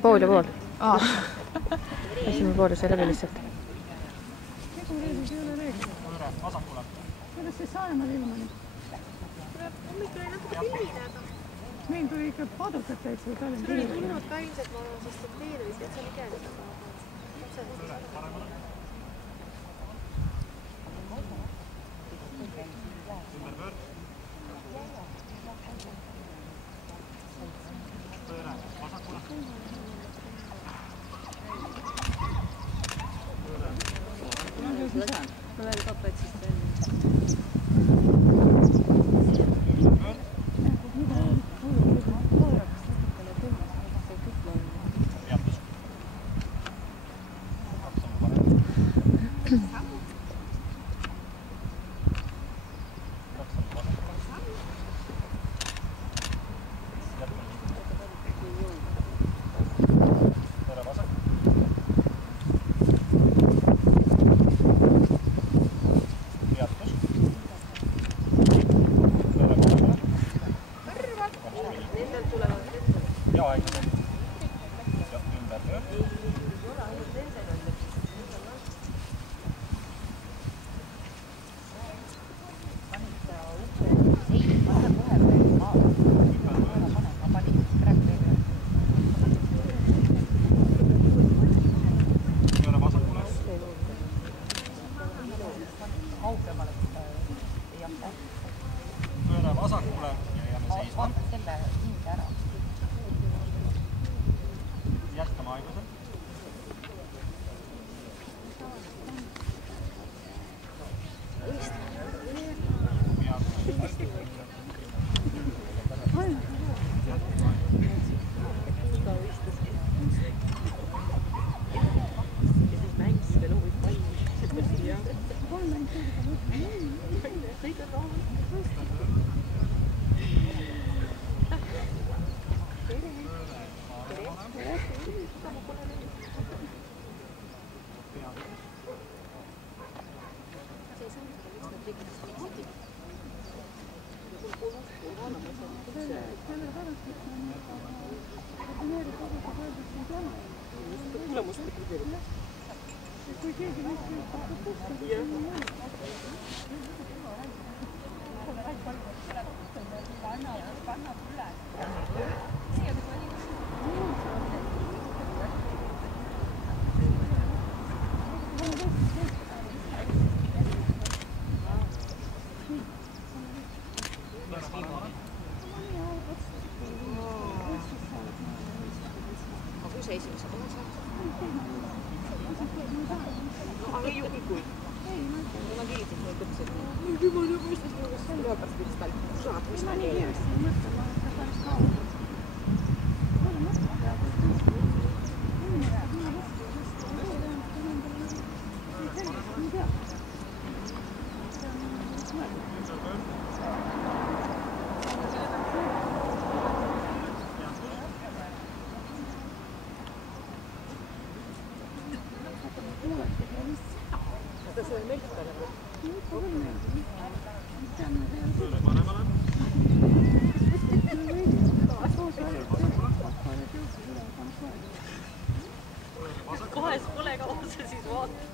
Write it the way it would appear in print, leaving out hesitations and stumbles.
pool ja pool. Esimene pool sai läbi lihtsalt. Kuidas see Saaremaal ilmani? Hommikul oli natuke pilvine, aga... Meil tuli ikka padukat täitsa või Tallinna. Sul oli tulnud ka ilmselt, ma arvan, sest et veerusid, et see oli käes. Veel kapet siis välja. Pööra vasakule ja jääme seisma. Selle hinde ära. Jätkame aeglaselt. Esimese koha saab. No aga ei juhi kui. Ma kiitin mulle kõpsid. Juba mõistas mõistas. Lõõpast pidis tal. Saad, mis ta nii jääs. Kas see on melkale või? Pööre paremale. Kohes pole kaua sa siis vaatad.